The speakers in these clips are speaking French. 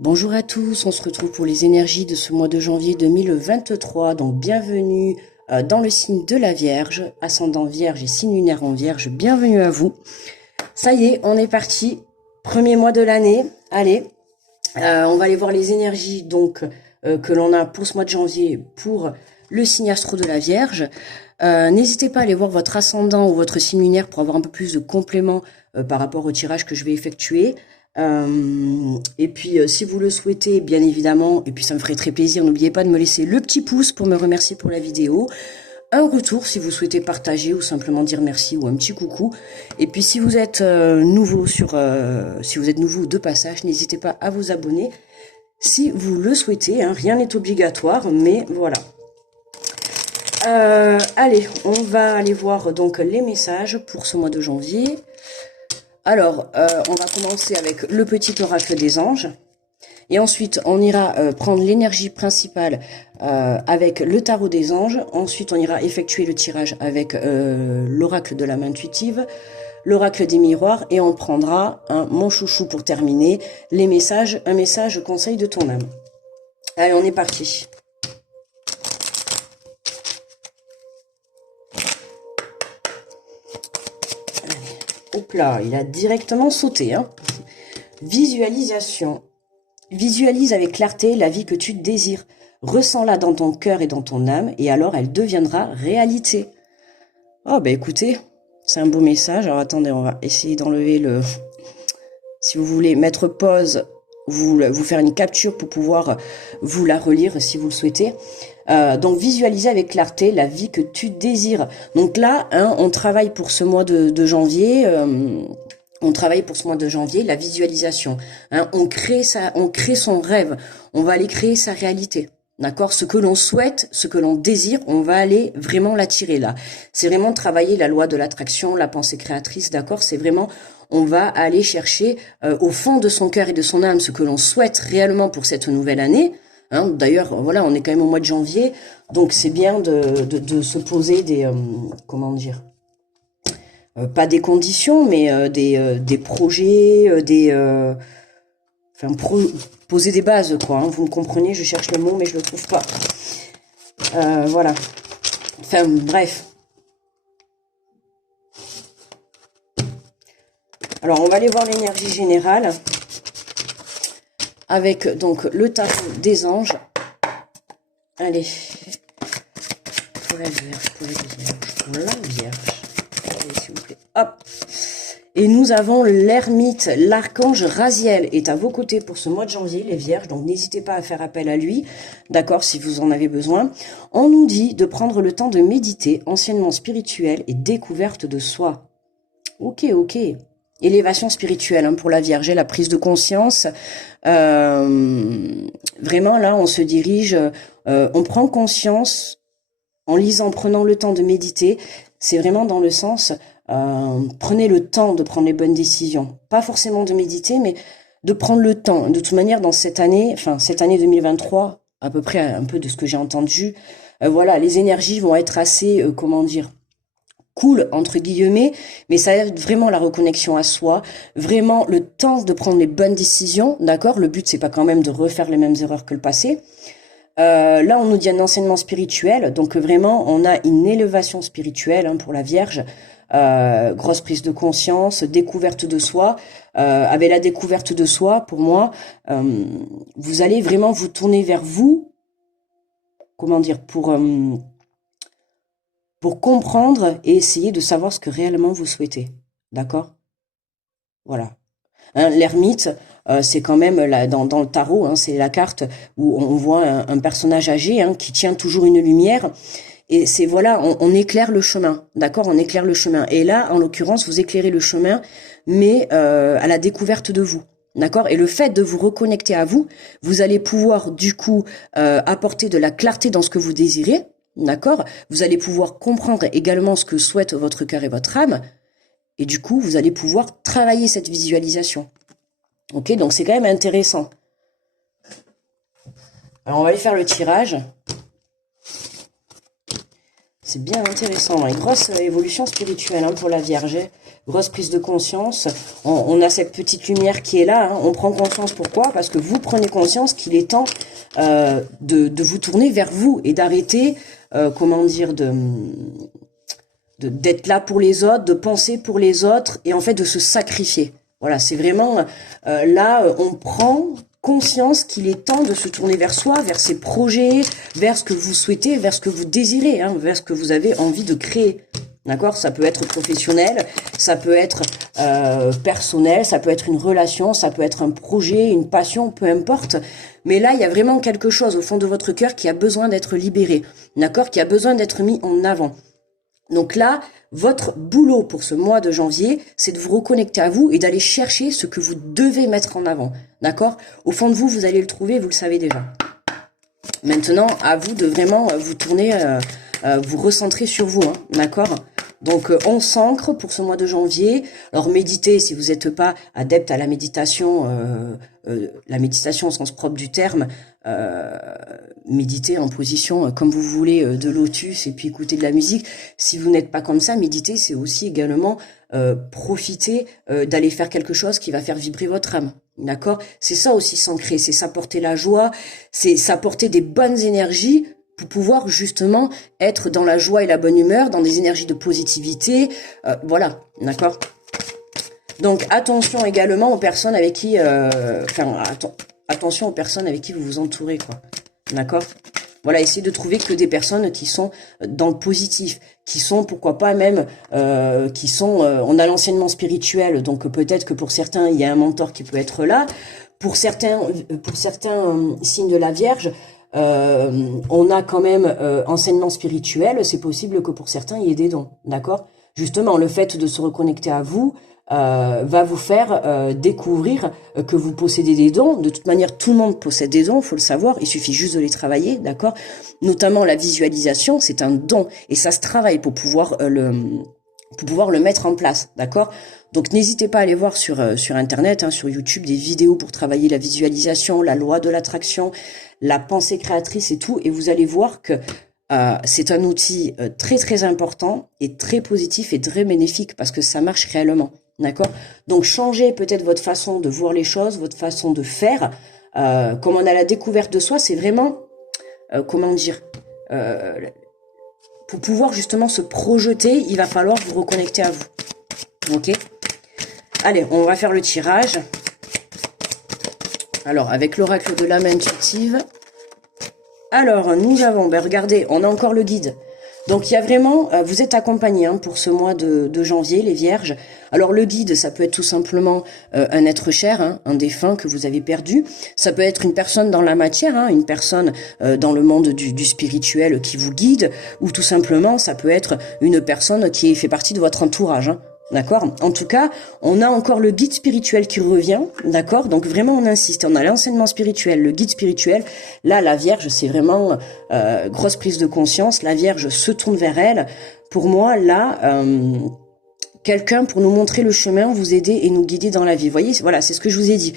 Bonjour à tous, on se retrouve pour les énergies de ce mois de janvier 2023. Donc bienvenue dans le signe de la Vierge, ascendant Vierge et signe lunaire en Vierge, bienvenue à vous. Ça y est, on est parti, premier mois de l'année. Allez, on va aller voir les énergies donc que l'on a pour ce mois de janvier pour le signe astro de la Vierge. N'hésitez pas à aller voir votre ascendant ou votre signe lunaire pour avoir un peu plus de compléments par rapport au tirage que je vais effectuer. Et puis si vous le souhaitez, bien évidemment, et puis ça me ferait très plaisir, n'oubliez pas de me laisser le petit pouce pour me remercier pour la vidéo, un retour si vous souhaitez partager ou simplement dire merci ou un petit coucou. Et puis si vous êtes nouveau si vous êtes nouveau de passage, n'hésitez pas à vous abonner si vous le souhaitez, hein, rien n'est obligatoire, mais voilà. Allez, on va aller voir donc les messages pour ce mois de janvier. Alors, on va commencer avec le petit oracle des anges. Et ensuite, on ira prendre l'énergie principale avec le tarot des anges. Ensuite, on ira effectuer le tirage avec l'oracle de la main intuitive, l'oracle des miroirs. Et on prendra mon chouchou pour terminer, les messages, un message conseil de ton âme. Allez, on est parti. Hop là, il a directement sauté. Hein. Visualisation. Visualise avec clarté la vie que tu désires. Ressens-la dans ton cœur et dans ton âme, et alors elle deviendra réalité. Oh, bah écoutez, c'est un beau message. Alors attendez, on va essayer d'enlever le... Si vous voulez mettre pause, vous faire une capture pour pouvoir vous la relire si vous le souhaitez. Donc visualiser avec clarté la vie que tu désires. Donc là, hein, on travaille pour ce mois de janvier. On travaille pour ce mois de janvier la visualisation. Hein, on crée son rêve. On va aller créer sa réalité. D'accord, ce que l'on souhaite, ce que l'on désire, on va aller vraiment l'attirer là. C'est vraiment travailler la loi de l'attraction, la pensée créatrice. D'accord, c'est vraiment on va aller chercher au fond de son cœur et de son âme ce que l'on souhaite réellement pour cette nouvelle année. Hein, d'ailleurs, voilà, on est quand même au mois de janvier, donc c'est bien de se poser des, comment dire, pas des conditions, mais des projets, enfin, poser des bases, quoi. Hein, vous me comprenez, je cherche le mot, mais je le trouve pas. Voilà. Enfin, bref. Alors, on va aller voir l'énergie générale. Avec donc le tarot des anges. Allez. Pour la Vierge, pour la Vierge. Allez, s'il vous plaît. Hop. Et nous avons l'ermite, l'archange Raziel est à vos côtés pour ce mois de janvier, les Vierges. Donc n'hésitez pas à faire appel à lui, d'accord, si vous en avez besoin. On nous dit de prendre le temps de méditer, enseignement spirituel et découverte de soi. Ok, ok. Élévation spirituelle hein, pour la Vierge, la prise de conscience. Vraiment, là, on se dirige, on prend conscience en lisant, en prenant le temps de méditer. C'est vraiment dans le sens, prenez le temps de prendre les bonnes décisions. Pas forcément de méditer, mais de prendre le temps. De toute manière, dans cette année, enfin, cette année 2023, à peu près un peu de ce que j'ai entendu, voilà, les énergies vont être assez, comment dire, cool entre guillemets, mais ça aide vraiment la reconnexion à soi, vraiment le temps de prendre les bonnes décisions, d'accord. Le but c'est pas quand même de refaire les mêmes erreurs que le passé. Là on nous dit un enseignement spirituel, donc vraiment on a une élévation spirituelle hein, pour la Vierge, grosse prise de conscience, découverte de soi. Avec la découverte de soi, pour moi, vous allez vraiment vous tourner vers vous, comment dire, pour comprendre et essayer de savoir ce que réellement vous souhaitez. D'accord? Voilà. Hein, l'ermite, c'est quand même, dans le tarot, hein, c'est la carte où on voit un personnage âgé hein, qui tient toujours une lumière. Et c'est, voilà, on éclaire le chemin. D'accord? On éclaire le chemin. Et là, en l'occurrence, vous éclairez le chemin, mais à la découverte de vous. D'accord? Et le fait de vous reconnecter à vous, vous allez pouvoir, du coup, apporter de la clarté dans ce que vous désirez. D'accord? Vous allez pouvoir comprendre également ce que souhaite votre cœur et votre âme. Et du coup, vous allez pouvoir travailler cette visualisation. Ok? Donc, c'est quand même intéressant. Alors, on va aller faire le tirage. C'est bien intéressant. Une grosse évolution spirituelle hein, pour la Vierge. Grosse prise de conscience. On a cette petite lumière qui est là. Hein. On prend conscience. Pourquoi? Parce que vous prenez conscience qu'il est temps de vous tourner vers vous et d'arrêter, comment dire, d'être là pour les autres, de penser pour les autres et en fait de se sacrifier. Voilà, c'est vraiment là, on prend conscience qu'il est temps de se tourner vers soi, vers ses projets, vers ce que vous souhaitez, vers ce que vous désirez, hein, vers ce que vous avez envie de créer. D'accord? Ça peut être professionnel, ça peut être personnel, ça peut être une relation, ça peut être un projet, une passion, peu importe. Mais là, il y a vraiment quelque chose au fond de votre cœur qui a besoin d'être libéré, d'accord? Qui a besoin d'être mis en avant. Donc là, votre boulot pour ce mois de janvier, c'est de vous reconnecter à vous et d'aller chercher ce que vous devez mettre en avant. D'accord? Au fond de vous, vous allez le trouver, vous le savez déjà. Maintenant, à vous de vraiment vous tourner, vous recentrer sur vous. Hein, d'accord? Donc, on s'ancre pour ce mois de janvier. Alors, méditez si vous n'êtes pas adepte à la méditation au sens propre du terme. Méditez en position comme vous voulez de lotus et puis écouter de la musique. Si vous n'êtes pas comme ça, méditer, c'est aussi également profiter d'aller faire quelque chose qui va faire vibrer votre âme. D'accord? C'est ça aussi s'ancrer, c'est s'apporter la joie, c'est s'apporter des bonnes énergies pour pouvoir justement être dans la joie et la bonne humeur, dans des énergies de positivité. Voilà, d'accord? Donc attention également aux personnes avec qui... attention aux personnes avec qui vous vous entourez, quoi. D'accord? Voilà, essayez de trouver que des personnes qui sont dans le positif, qui sont, pourquoi pas même, on a l'enseignement spirituel, donc peut-être que pour certains, il y a un mentor qui peut être là. Pour certains signes de la Vierge, on a quand même enseignement spirituel, c'est possible que pour certains, il y ait des dons, d'accord? Justement, le fait de se reconnecter à vous, va vous faire découvrir que vous possédez des dons. De toute manière, tout le monde possède des dons, il faut le savoir, il suffit juste de les travailler, d'accord? Notamment la visualisation, c'est un don, et ça se travaille pour pouvoir le mettre en place, d'accord? Donc n'hésitez pas à aller voir sur Internet, hein, sur YouTube, des vidéos pour travailler la visualisation, la loi de l'attraction, la pensée créatrice et tout, et vous allez voir que c'est un outil très très important et très positif et très bénéfique parce que ça marche réellement. D'accord? Donc, changez peut-être votre façon de voir les choses, votre façon de faire. Comme on a la découverte de soi, c'est vraiment, pour pouvoir justement se projeter, il va falloir vous reconnecter à vous. Ok? Allez, on va faire le tirage. Alors, avec l'oracle de l'âme intuitive. Alors, nous avons, regardez, on a encore le guide. Donc il y a vraiment, vous êtes accompagnés hein, pour ce mois de janvier, les Vierges. Alors le guide, ça peut être tout simplement un être cher, hein, un défunt que vous avez perdu. Ça peut être une personne dans la matière, hein, une personne dans le monde du spirituel qui vous guide. Ou tout simplement, ça peut être une personne qui fait partie de votre entourage. Hein. D'accord? En tout cas, on a encore le guide spirituel qui revient, d'accord? Donc vraiment, on insiste. On a l'enseignement spirituel, le guide spirituel. Là, la Vierge, c'est vraiment grosse prise de conscience. La Vierge se tourne vers elle. Pour moi, là, quelqu'un pour nous montrer le chemin, vous aider et nous guider dans la vie. Vous voyez, voilà, c'est ce que je vous ai dit.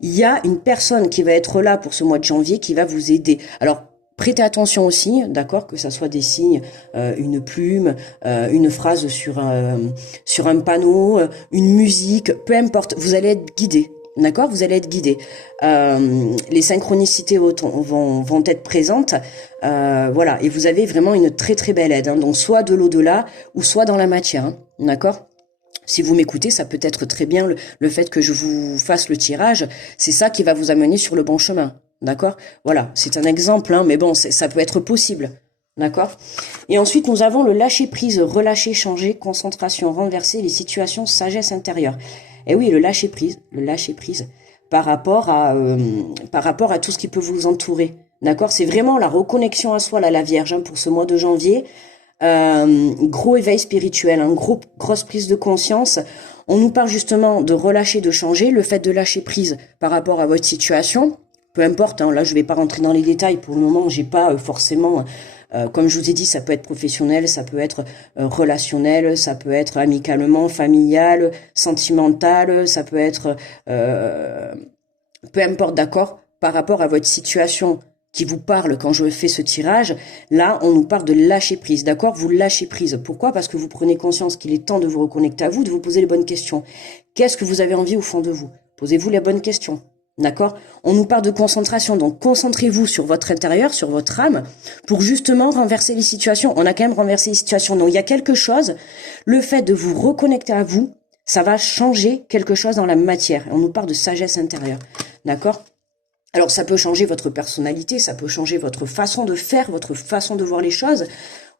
Il y a une personne qui va être là pour ce mois de janvier qui va vous aider. Alors, prêtez attention aussi, d'accord, que ça soit des signes, une plume, une phrase sur un panneau, une musique, peu importe, vous allez être guidé, d'accord, vous allez être guidé. Les synchronicités vont être présentes, voilà, et vous avez vraiment une très très belle aide, hein, donc soit de l'au-delà ou soit dans la matière, hein, d'accord. Si vous m'écoutez, ça peut être très bien le fait que je vous fasse le tirage, c'est ça qui va vous amener sur le bon chemin. D'accord? Voilà, c'est un exemple, hein, mais bon, ça peut être possible. D'accord? Et ensuite, nous avons le lâcher-prise, relâcher, changer, concentration, renverser, les situations, sagesse intérieure. Et oui, le lâcher-prise, par rapport à tout ce qui peut vous entourer. D'accord? C'est vraiment la reconnexion à soi, là, la Vierge, hein, pour ce mois de janvier. Gros éveil spirituel, hein, grosse prise de conscience. On nous parle justement de relâcher, de changer, le fait de lâcher prise par rapport à votre situation. Peu importe, hein, là je vais pas rentrer dans les détails, pour le moment j'ai pas forcément, comme je vous ai dit, ça peut être professionnel, ça peut être relationnel, ça peut être amicalement, familial, sentimental, ça peut être, peu importe, d'accord, par rapport à votre situation qui vous parle quand je fais ce tirage. Là, on nous parle de lâcher prise, d'accord? Vous lâchez prise. Pourquoi? Parce que vous prenez conscience qu'il est temps de vous reconnecter à vous, de vous poser les bonnes questions. Qu'est-ce que vous avez envie au fond de vous? Posez-vous les bonnes questions, d'accord? On nous parle de concentration, donc concentrez-vous sur votre intérieur, sur votre âme, pour justement renverser les situations. On a quand même renversé les situations, donc il y a quelque chose, le fait de vous reconnecter à vous, ça va changer quelque chose dans la matière. On nous parle de sagesse intérieure, d'accord? Alors ça peut changer votre personnalité, ça peut changer votre façon de faire, votre façon de voir les choses,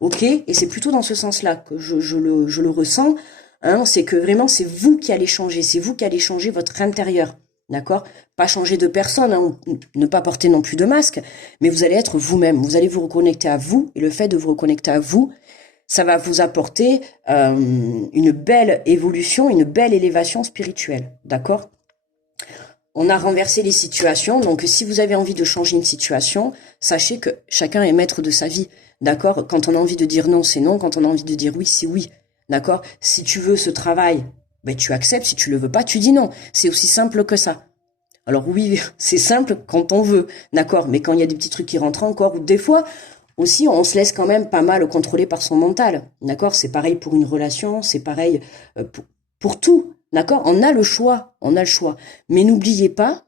ok? Et c'est plutôt dans ce sens-là que je le ressens, hein, c'est que vraiment c'est vous qui allez changer, c'est vous qui allez changer votre intérieur, d'accord? Pas changer de personne, hein, ne pas porter non plus de masque, mais vous allez être vous-même, vous allez vous reconnecter à vous, et le fait de vous reconnecter à vous, ça va vous apporter une belle évolution, une belle élévation spirituelle, d'accord? On a renversé les situations, donc si vous avez envie de changer une situation, sachez que chacun est maître de sa vie, d'accord? Quand on a envie de dire non, c'est non, quand on a envie de dire oui, c'est oui, d'accord? Si tu veux ce travail, ben tu acceptes, si tu le veux pas, tu dis non. C'est aussi simple que ça. Alors oui, c'est simple quand on veut, d'accord? Mais quand il y a des petits trucs qui rentrent encore, ou des fois, aussi, on se laisse quand même pas mal contrôler par son mental, d'accord? C'est pareil pour une relation, c'est pareil pour tout. D'accord? On a le choix, on a le choix. Mais n'oubliez pas,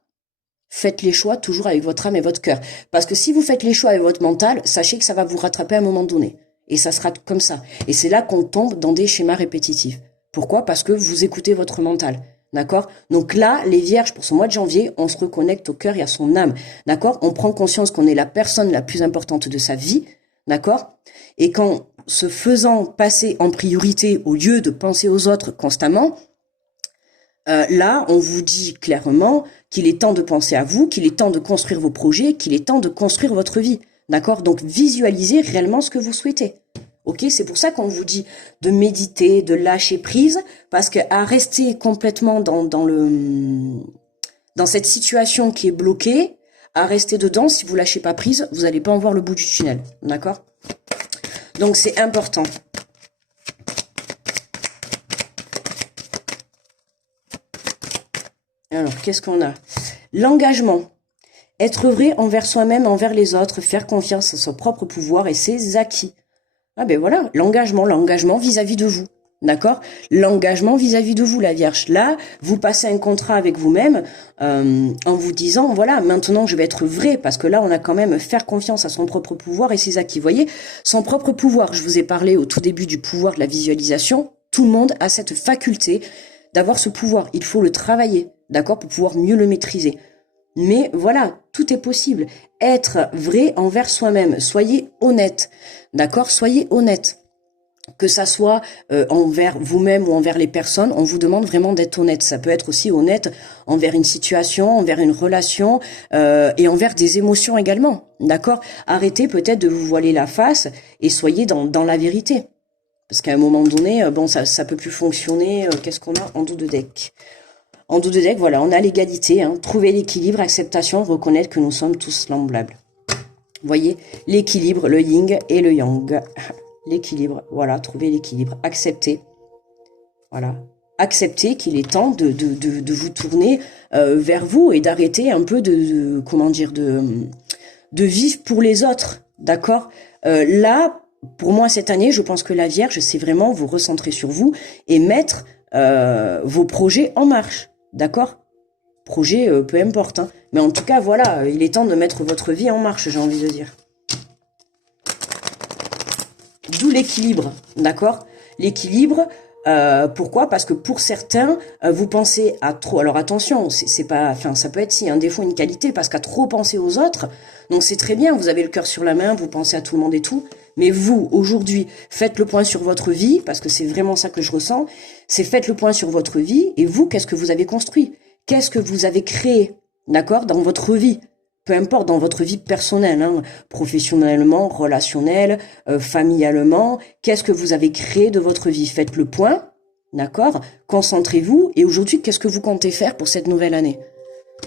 faites les choix toujours avec votre âme et votre cœur. Parce que si vous faites les choix avec votre mental, sachez que ça va vous rattraper à un moment donné. Et ça sera comme ça. Et c'est là qu'on tombe dans des schémas répétitifs. Pourquoi? Parce que vous écoutez votre mental. D'accord? Donc là, les vierges, pour ce mois de janvier, on se reconnecte au cœur et à son âme. D'accord? On prend conscience qu'on est la personne la plus importante de sa vie. D'accord? Et qu'en se faisant passer en priorité au lieu de penser aux autres constamment, là, on vous dit clairement qu'il est temps de penser à vous, qu'il est temps de construire vos projets, qu'il est temps de construire votre vie. D'accord? Donc, visualisez réellement ce que vous souhaitez. Ok? C'est pour ça qu'on vous dit de méditer, de lâcher prise, parce qu'à rester complètement dans cette situation qui est bloquée, à rester dedans, si vous lâchez pas prise, vous n'allez pas en voir le bout du tunnel. D'accord? Donc, c'est important. Alors, qu'est-ce qu'on a? L'engagement. Être vrai envers soi-même, envers les autres, faire confiance à son propre pouvoir et ses acquis. Ah ben voilà, l'engagement vis-à-vis de vous. D'accord? L'engagement vis-à-vis de vous, la Vierge. Là, vous passez un contrat avec vous-même en vous disant, voilà, maintenant je vais être vrai, parce que là, on a quand même faire confiance à son propre pouvoir et ses acquis. Vous voyez, son propre pouvoir, je vous ai parlé au tout début du pouvoir de la visualisation, tout le monde a cette faculté d'avoir ce pouvoir. Il faut le travailler, d'accord, pour pouvoir mieux le maîtriser. Mais voilà, tout est possible. Être vrai envers soi-même. Soyez honnête, d'accord? Soyez honnête. Que ça soit envers vous-même ou envers les personnes, on vous demande vraiment d'être honnête. Ça peut être aussi honnête envers une situation, envers une relation et envers des émotions également, d'accord? Arrêtez peut-être de vous voiler la face et soyez dans la vérité. Parce qu'à un moment donné, bon, ça peut plus fonctionner. Qu'est-ce qu'on a en dos de deck? En dos de deck, voilà, on a l'égalité, hein, trouver l'équilibre, acceptation, reconnaître que nous sommes tous semblables. Vous voyez, l'équilibre, le yin et le yang. L'équilibre, voilà, trouver l'équilibre, accepter. Voilà, accepter qu'il est temps de vous tourner vers vous et d'arrêter un peu comment dire, de vivre pour les autres, d'accord? Là, pour moi, cette année, je pense que la Vierge, c'est vraiment vous recentrer sur vous et mettre vos projets en marche. D'accord? Projet, peu importe. Hein. Mais en tout cas, voilà, il est temps de mettre votre vie en marche, j'ai envie de dire. D'où l'équilibre, d'accord? L'équilibre, pourquoi? Parce que pour certains, vous pensez à trop... Alors attention, c'est pas... Enfin, ça peut être si un défaut, une qualité, parce qu'à trop penser aux autres, donc c'est très bien, vous avez le cœur sur la main, vous pensez à tout le monde et tout, mais vous, aujourd'hui, faites le point sur votre vie, parce que c'est vraiment ça que je ressens, c'est faites le point sur votre vie, et vous, qu'est-ce que vous avez construit? Qu'est-ce que vous avez créé, d'accord, dans votre vie? Peu importe, dans votre vie personnelle, hein, professionnellement, relationnel, familialement, qu'est-ce que vous avez créé de votre vie? Faites le point, d'accord? Concentrez-vous, et aujourd'hui, qu'est-ce que vous comptez faire pour cette nouvelle année?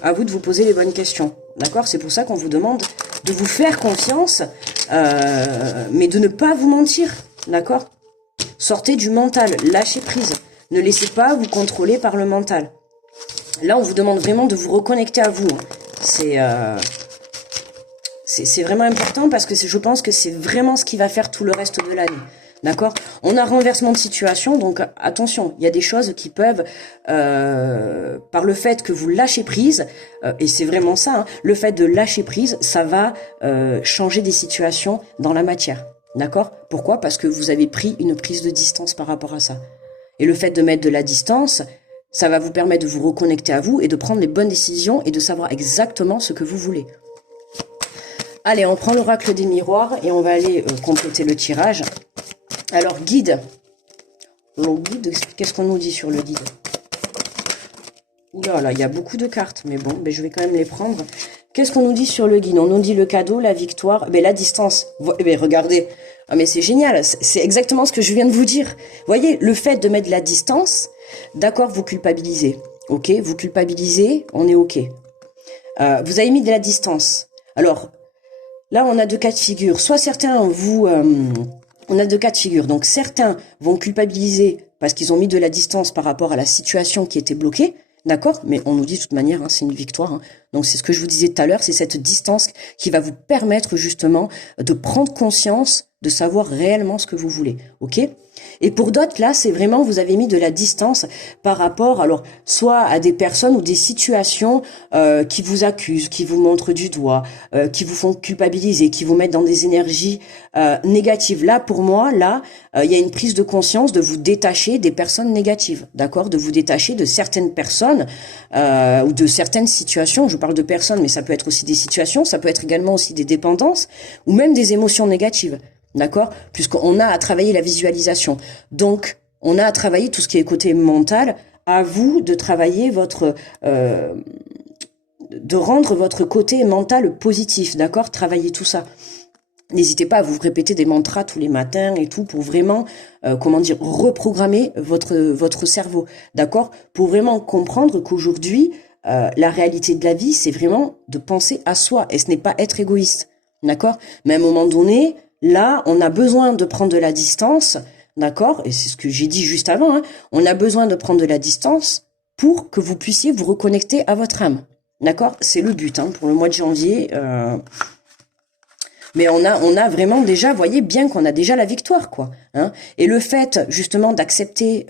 À vous de vous poser les bonnes questions, d'accord? C'est pour ça qu'on vous demande de vous faire confiance, mais de ne pas vous mentir, d'accord? Sortez du mental, lâchez prise. Ne laissez pas vous contrôler par le mental. Là, on vous demande vraiment de vous reconnecter à vous. C'est vraiment important parce que je pense que c'est vraiment ce qui va faire tout le reste de l'année. D'accord? On a renversement de situation, donc attention, il y a des choses qui peuvent, par le fait que vous lâchez prise, et c'est vraiment ça, hein, le fait de lâcher prise, ça va changer des situations dans la matière. D'accord? Pourquoi? Parce que vous avez pris une prise de distance par rapport à ça. Et le fait de mettre de la distance, ça va vous permettre de vous reconnecter à vous et de prendre les bonnes décisions et de savoir exactement ce que vous voulez. Allez, on prend l'oracle des miroirs et on va aller compléter le tirage. Alors, guide. Le guide, qu'est-ce qu'on nous dit sur le guide? Oula, là, il y a beaucoup de cartes, mais bon, je vais quand même les prendre. Qu'est-ce qu'on nous dit sur le guide? On nous dit le cadeau, la victoire, la distance. Regardez, ah, mais c'est génial, c'est exactement ce que je viens de vous dire. Voyez, le fait de mettre de la distance, d'accord, vous culpabilisez. Ok, vous culpabilisez, on est ok. Vous avez mis de la distance. Alors, là, on a deux cas de figure. Soit certains on a deux cas de figure. Donc, certains vont culpabiliser parce qu'ils ont mis de la distance par rapport à la situation qui était bloquée. D'accord? Mais on nous dit de toute manière, hein, c'est une victoire. Hein. Donc, c'est ce que je vous disais tout à l'heure. C'est cette distance qui va vous permettre justement de prendre conscience, de savoir réellement ce que vous voulez. Ok? Et pour d'autres, là, c'est vraiment, vous avez mis de la distance par rapport, alors, soit à des personnes ou des situations qui vous accusent, qui vous montrent du doigt, qui vous font culpabiliser, qui vous mettent dans des énergies négatives. Là, pour moi, là, il y a une prise de conscience de vous détacher des personnes négatives, d'accord? De vous détacher de certaines personnes ou de certaines situations. Je parle de personnes, mais ça peut être aussi des situations, ça peut être également aussi des dépendances ou même des émotions négatives. D'accord? Puisqu'on a à travailler la visualisation. Donc, on a à travailler tout ce qui est côté mental. À vous de travailler de rendre votre côté mental positif. D'accord? Travaillez tout ça. N'hésitez pas à vous répéter des mantras tous les matins et tout pour vraiment, reprogrammer votre cerveau. D'accord? Pour vraiment comprendre qu'aujourd'hui, la réalité de la vie, c'est vraiment de penser à soi. Et ce n'est pas être égoïste. D'accord? Mais à un moment donné, là, on a besoin de prendre de la distance, d'accord? Et c'est ce que j'ai dit juste avant, hein. On a besoin de prendre de la distance pour que vous puissiez vous reconnecter à votre âme, d'accord? C'est le but, hein, pour le mois de janvier. Mais on a vraiment déjà, voyez bien qu'on a déjà la victoire, quoi. Hein. Et le fait, justement, d'accepter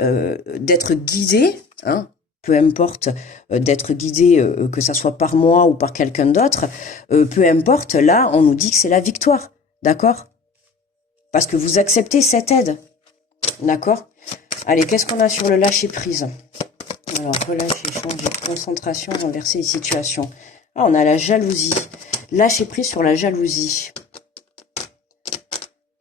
d'être guidé, hein, peu importe d'être guidé, que ça soit par moi ou par quelqu'un d'autre, peu importe, là, on nous dit que c'est la victoire, d'accord? Parce que vous acceptez cette aide. D'accord? Allez, qu'est-ce qu'on a sur le lâcher-prise? Alors, relâcher, changer, concentration, renverser les situations. Ah, on a la jalousie. Lâcher prise sur la jalousie.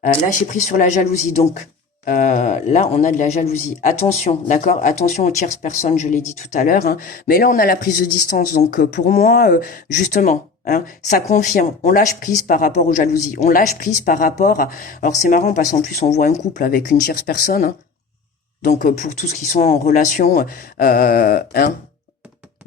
Lâcher prise sur la jalousie. Donc, là, on a de la jalousie. Attention, d'accord? Attention aux tierces personnes, je l'ai dit tout à l'heure. Hein. Mais là, on a la prise de distance. Donc, pour moi, justement... Hein, ça confirme, on lâche prise par rapport aux jalousies, on lâche prise par rapport à... Alors c'est marrant parce qu'en plus on voit un couple avec une tierce personne, hein. Donc pour tous qui sont en relation, hein,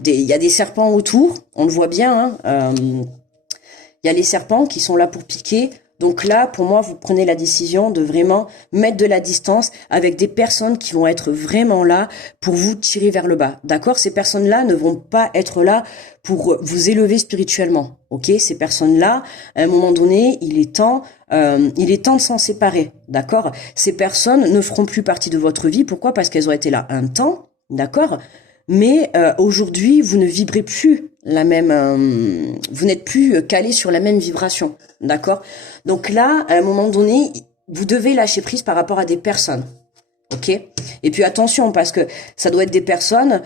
il y a des serpents autour, on le voit bien, hein, il y a les serpents qui sont là pour piquer. Donc là, pour moi, vous prenez la décision de vraiment mettre de la distance avec des personnes qui vont être vraiment là pour vous tirer vers le bas. D'accord? Ces personnes-là ne vont pas être là pour vous élever spirituellement. Ok? Ces personnes-là, à un moment donné, il est temps de s'en séparer. D'accord? Ces personnes ne feront plus partie de votre vie. Pourquoi? Parce qu'elles ont été là un temps. D'accord? Mais aujourd'hui, vous ne vibrez plus la même, vous n'êtes plus calé sur la même vibration, d'accord? Donc là, à un moment donné, vous devez lâcher prise par rapport à des personnes, ok? Et puis attention, parce que ça doit être des personnes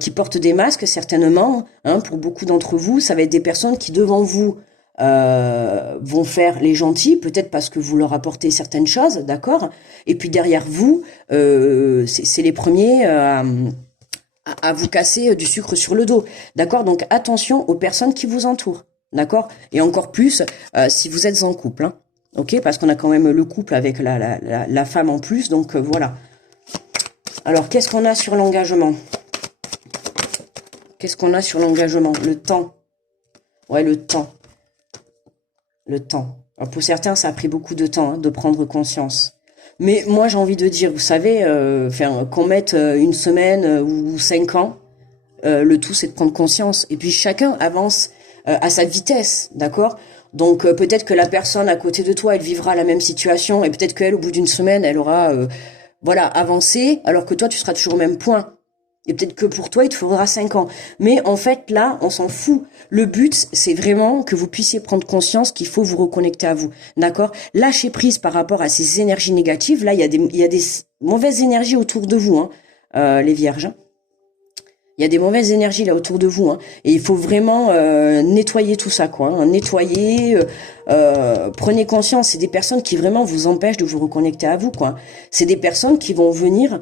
qui portent des masques, certainement, hein, pour beaucoup d'entre vous, ça va être des personnes qui devant vous vont faire les gentils, peut-être parce que vous leur apportez certaines choses, d'accord? Et puis derrière vous, c'est les premiers à vous casser du sucre sur le dos, d'accord? Donc attention aux personnes qui vous entourent, d'accord? Et encore plus si vous êtes en couple, hein, ok? Parce qu'on a quand même le couple avec la femme en plus, donc voilà. Alors qu'est-ce qu'on a sur l'engagement? Qu'est-ce qu'on a sur l'engagement? Le temps. Ouais, le temps. Le temps. Alors, pour certains, ça a pris beaucoup de temps, hein, de prendre conscience. Mais moi, j'ai envie de dire, vous savez, qu'on mette une semaine ou 5 ans, le tout, c'est de prendre conscience. Et puis, chacun avance à sa vitesse, d'accord? Donc peut-être que la personne à côté de toi, elle vivra la même situation et peut-être qu'elle, au bout d'une semaine, elle aura voilà, avancé, alors que toi, tu seras toujours au même point. Et peut-être que pour toi, il te faudra 5 ans. Mais en fait, là, on s'en fout. Le but, c'est vraiment que vous puissiez prendre conscience qu'il faut vous reconnecter à vous. D'accord? Lâcher prise par rapport à ces énergies négatives. Là, il y a des mauvaises énergies autour de vous, hein, les vierges. Hein. Il y a des mauvaises énergies là autour de vous, hein, et il faut vraiment nettoyer tout ça, quoi. Hein, nettoyer, prenez conscience. C'est des personnes qui vraiment vous empêchent de vous reconnecter à vous, quoi. C'est des personnes qui vont venir,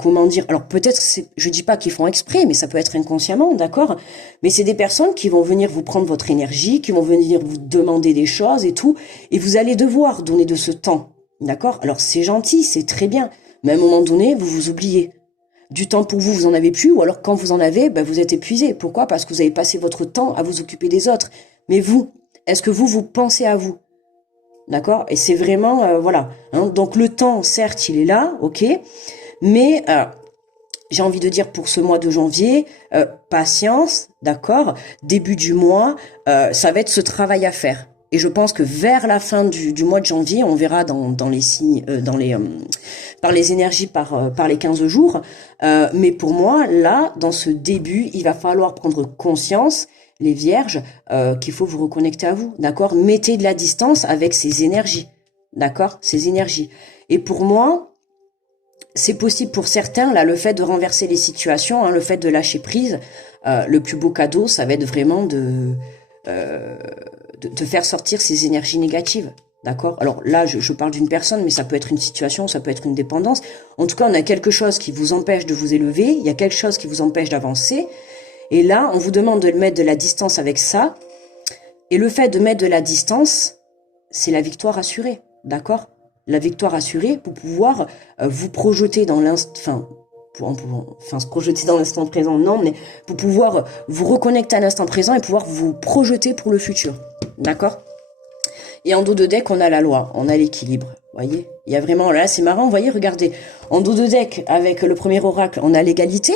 comment dire. Alors peut-être, je dis pas qu'ils font exprès, mais ça peut être inconsciemment, d'accord. Mais c'est des personnes qui vont venir vous prendre votre énergie, qui vont venir vous demander des choses et tout, et vous allez devoir donner de ce temps, d'accord. Alors c'est gentil, c'est très bien, mais à un moment donné, vous vous oubliez. Du temps pour vous, vous en avez plus, ou alors quand vous en avez, ben vous êtes épuisé. Pourquoi? Parce que vous avez passé votre temps à vous occuper des autres. Mais vous, est-ce que vous pensez à vous? D'accord? Et c'est vraiment, voilà. Hein, donc le temps, certes, il est là, ok, mais j'ai envie de dire pour ce mois de janvier, patience, d'accord? Début du mois, ça va être ce travail à faire. Et je pense que vers la fin du mois de janvier, on verra dans les signes, par les énergies, par les 15 jours. Mais pour moi, là, dans ce début, il va falloir prendre conscience, les vierges, qu'il faut vous reconnecter à vous, d'accord? Mettez de la distance avec ces énergies, d'accord? Ces énergies. Et pour moi, c'est possible pour certains, là, le fait de renverser les situations, hein, le fait de lâcher prise, le plus beau cadeau, ça va être vraiment de faire sortir ces énergies négatives. D'accord? Alors là, je parle d'une personne, mais ça peut être une situation, ça peut être une dépendance. En tout cas, on a quelque chose qui vous empêche de vous élever, il y a quelque chose qui vous empêche d'avancer. Et là, on vous demande de mettre de la distance avec ça. Et le fait de mettre de la distance, c'est la victoire assurée. D'accord? La victoire assurée pour pouvoir vous projeter dans l'instant... Enfin, se projeter dans l'instant présent, non, mais pour pouvoir vous reconnecter à l'instant présent et pouvoir vous projeter pour le futur. D'accord? Et en dos de deck, on a la loi, on a l'équilibre. Voyez, il y a vraiment, là, c'est marrant, vous voyez, regardez. En dos de deck, avec le premier oracle, on a l'égalité,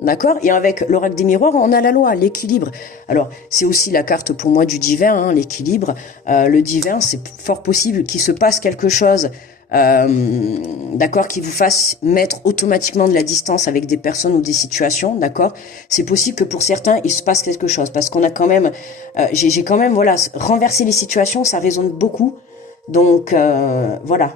d'accord? Et avec l'oracle des miroirs, on a la loi, l'équilibre. Alors, c'est aussi la carte pour moi du divin, hein, l'équilibre. Le divin, c'est fort possible qu'il se passe quelque chose, d'accord, qui vous fasse mettre automatiquement de la distance avec des personnes ou des situations, d'accord. C'est possible que pour certains il se passe quelque chose parce qu'on a quand même, j'ai quand même, voilà, renversé les situations, ça résonne beaucoup, donc voilà.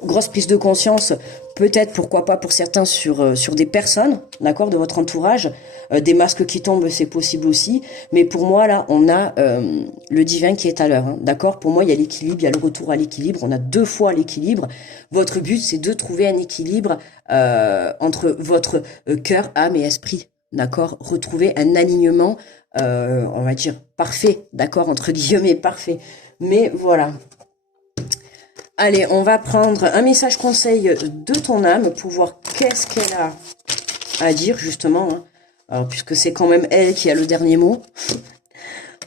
Grosse prise de conscience, peut-être, pourquoi pas pour certains sur des personnes, d'accord, de votre entourage, des masques qui tombent, c'est possible aussi, mais pour moi là, on a le divin qui est à l'heure, hein, d'accord. Pour moi, il y a l'équilibre, il y a le retour à l'équilibre, on a 2 fois l'équilibre. Votre but, c'est de trouver un équilibre entre votre cœur, âme et esprit, d'accord. Retrouver un alignement, on va dire parfait, d'accord, entre guillemets parfait. Mais voilà. Allez, on va prendre un message conseil de ton âme pour voir qu'est-ce qu'elle a à dire, justement. Hein. Alors, puisque c'est quand même elle qui a le dernier mot.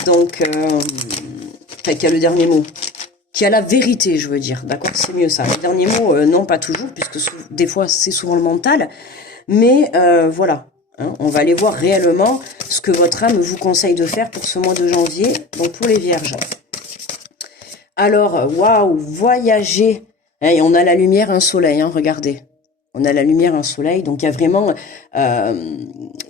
Donc, enfin, qui a le dernier mot. Qui a la vérité, je veux dire. D'accord? C'est mieux ça. Le dernier mot, non, pas toujours, puisque des fois, c'est souvent le mental. Mais voilà. Hein, on va aller voir réellement ce que votre âme vous conseille de faire pour ce mois de janvier. Donc, pour les vierges. Alors, waouh, voyager. Et on a la lumière, un soleil, hein, regardez. On a la lumière, un soleil. Donc, il y a vraiment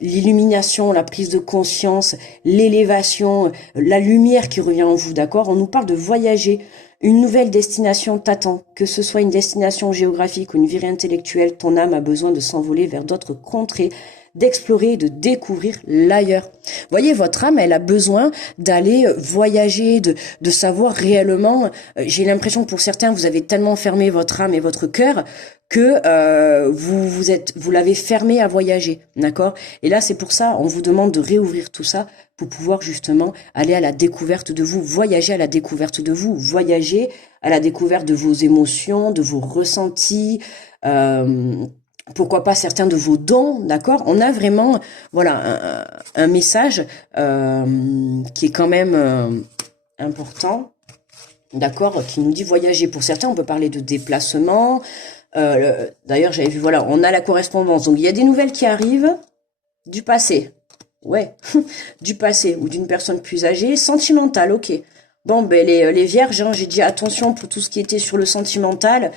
l'illumination, la prise de conscience, l'élévation, la lumière qui revient en vous, d'accord? On nous parle de voyager. Une nouvelle destination t'attend. Que ce soit une destination géographique ou une vie intellectuelle, ton âme a besoin de s'envoler vers d'autres contrées, d'explorer, de découvrir l'ailleurs. Voyez, votre âme, elle a besoin d'aller voyager, de savoir réellement. J'ai l'impression que pour certains, vous avez tellement fermé votre âme et votre cœur que vous l'avez fermé à voyager, d'accord? Et là, c'est pour ça, on vous demande de réouvrir tout ça pour pouvoir justement aller à la découverte de vous, voyager à la découverte de vous, voyager à la découverte de vos émotions, de vos ressentis. Pourquoi pas certains de vos dons, d'accord? On a vraiment, voilà, un message qui est quand même important, d'accord? Qui nous dit voyager. Pour certains, on peut parler de déplacement. D'ailleurs, j'avais vu, voilà, on a la correspondance. Donc, il y a des nouvelles qui arrivent du passé. Ouais, du passé ou d'une personne plus âgée, sentimentale, ok. Bon, ben les vierges, hein, j'ai dit attention pour tout ce qui était sur le sentimental.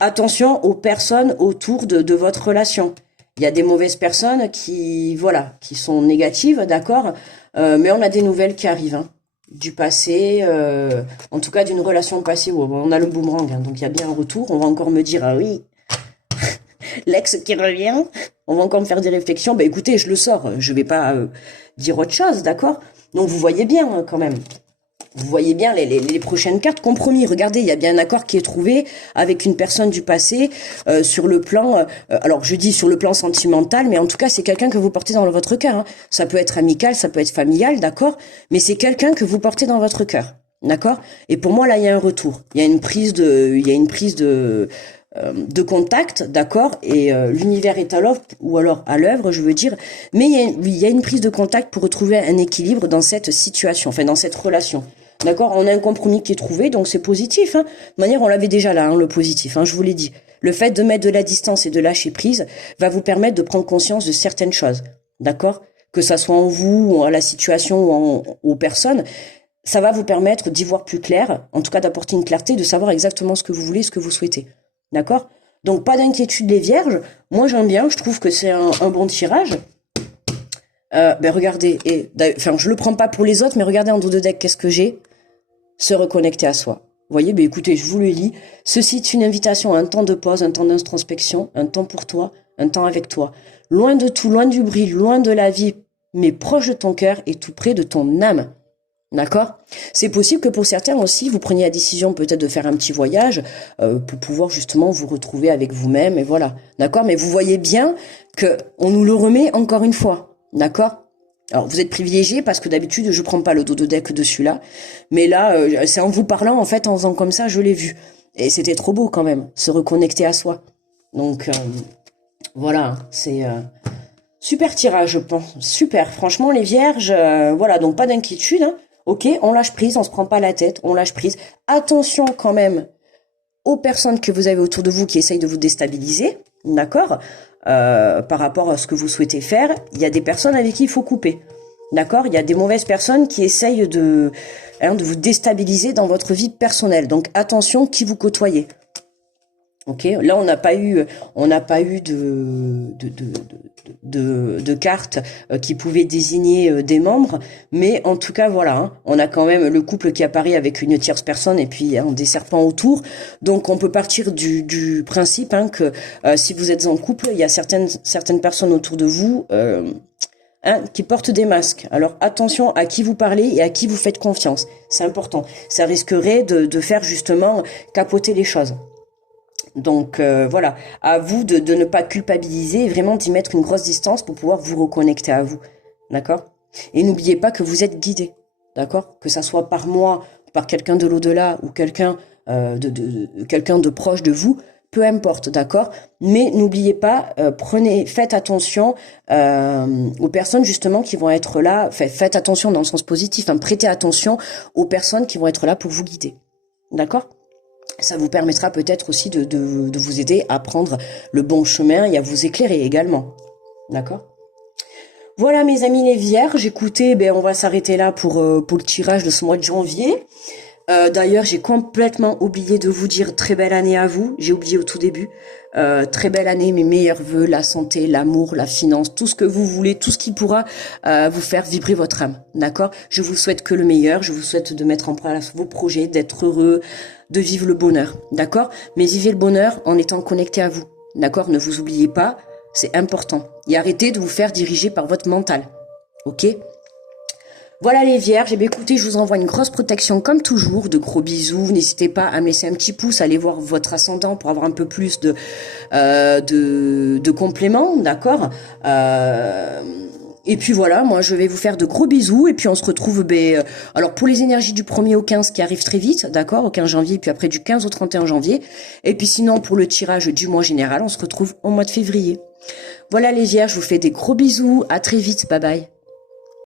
Attention aux personnes autour de votre relation. Il y a des mauvaises personnes qui, voilà, qui sont négatives, d'accord, mais on a des nouvelles qui arrivent, hein, du passé, en tout cas d'une relation passée où on a le boomerang, hein, donc il y a bien un retour. On va encore me dire, ah oui, l'ex qui revient. On va encore me faire des réflexions. Ben écoutez, je le sors, je vais pas dire autre chose, d'accord? Donc vous voyez bien hein, quand même. Vous voyez bien les prochaines cartes. Compromis, regardez, il y a bien un accord qui est trouvé avec une personne du passé sur le plan, alors je dis sur le plan sentimental, mais en tout cas c'est quelqu'un que vous portez dans votre cœur. Hein. Ça peut être amical, ça peut être familial, d'accord, mais c'est quelqu'un que vous portez dans votre cœur, d'accord. Et pour moi là, il y a un retour, il y a une prise de contact, d'accord, et l'univers est à l'œuvre, ou alors à l'œuvre, je veux dire, mais il y a une prise de contact pour retrouver un équilibre dans cette situation, enfin dans cette relation. D'accord, on a un compromis qui est trouvé, donc c'est positif. Hein. De manière, on l'avait déjà là, hein, le positif. Hein, je vous l'ai dit. Le fait de mettre de la distance et de lâcher prise va vous permettre de prendre conscience de certaines choses. D'accord, que ça soit en vous, ou à la situation, ou aux personnes, ça va vous permettre d'y voir plus clair. En tout cas, d'apporter une clarté, de savoir exactement ce que vous voulez, ce que vous souhaitez. D'accord. Donc pas d'inquiétude les vierges. Moi j'aime bien. Je trouve que c'est un bon tirage. Ben regardez, enfin je le prends pas pour les autres, mais regardez en dos de deck qu'est-ce que j'ai. Se reconnecter à soi. Vous voyez, ben écoutez, je vous le lis. Ceci est une invitation à un temps de pause, un temps d'introspection, un temps pour toi, un temps avec toi. Loin de tout, loin du bruit, loin de la vie, mais proche de ton cœur et tout près de ton âme. D'accord? C'est possible que pour certains aussi, vous preniez la décision peut-être de faire un petit voyage pour pouvoir justement vous retrouver avec vous-même et voilà. D'accord? Mais vous voyez bien que on nous le remet encore une fois. D'accord? Alors vous êtes privilégié parce que d'habitude je prends pas le dos de deck dessus là, mais là c'est en vous parlant en fait, en faisant comme ça, je l'ai vu et c'était trop beau quand même, se reconnecter à soi. Donc voilà, c'est super tirage je pense, super. Franchement les vierges, voilà, donc pas d'inquiétude. Hein. Ok, on lâche prise, on se prend pas la tête, on lâche prise. Attention quand même aux personnes que vous avez autour de vous qui essayent de vous déstabiliser, d'accord, par rapport à ce que vous souhaitez faire. Il y a des personnes avec qui il faut couper, d'accord. Il y a des mauvaises personnes qui essayent de vous déstabiliser dans votre vie personnelle. Donc attention qui vous côtoyez. Ok, là on n'a pas eu de cartes qui pouvaient désigner des membres, mais en tout cas voilà, hein, on a quand même le couple qui apparaît avec une tierce personne et puis des serpents autour. Donc on peut partir du principe hein, que si vous êtes en couple, il y a certaines personnes autour de vous qui portent des masques. Alors attention à qui vous parlez et à qui vous faites confiance. C'est important. Ça risquerait de faire justement capoter les choses. Donc voilà, à vous de ne pas culpabiliser et vraiment d'y mettre une grosse distance pour pouvoir vous reconnecter à vous, d'accord. Et n'oubliez pas que vous êtes guidé, d'accord, que ça soit par moi, par quelqu'un de l'au-delà ou quelqu'un quelqu'un de proche de vous, peu importe, d'accord. Mais n'oubliez pas, faites attention aux personnes justement qui vont être là, faites attention dans le sens positif, hein, prêtez attention aux personnes qui vont être là pour vous guider, d'accord. Ça vous permettra peut-être aussi de vous aider à prendre le bon chemin et à vous éclairer également. D'accord? Voilà mes amis les vierges, écoutez, on va s'arrêter là pour le tirage de ce mois de janvier. D'ailleurs, j'ai complètement oublié de vous dire très belle année à vous. J'ai oublié au tout début. Très belle année, mes meilleurs vœux, la santé, l'amour, la finance, tout ce que vous voulez, tout ce qui pourra vous faire vibrer votre âme. D'accord? Je vous souhaite que le meilleur. Je vous souhaite de mettre en place vos projets, d'être heureux, de vivre le bonheur. D'accord? Mais vivez le bonheur en étant connecté à vous. D'accord? Ne vous oubliez pas, c'est important. Et arrêtez de vous faire diriger par votre mental. Ok? Voilà les vierges, écoutez, je vous envoie une grosse protection comme toujours, de gros bisous, n'hésitez pas à me laisser un petit pouce, allez voir votre ascendant pour avoir un peu plus de compléments, d'accord. Et puis voilà, moi je vais vous faire de gros bisous et puis on se retrouve alors pour les énergies du 1er au 15 qui arrivent très vite, d'accord, au 15 janvier, puis après du 15 au 31 janvier. Et puis sinon pour le tirage du mois général, on se retrouve au mois de février. Voilà les vierges, je vous fais des gros bisous, à très vite, bye bye.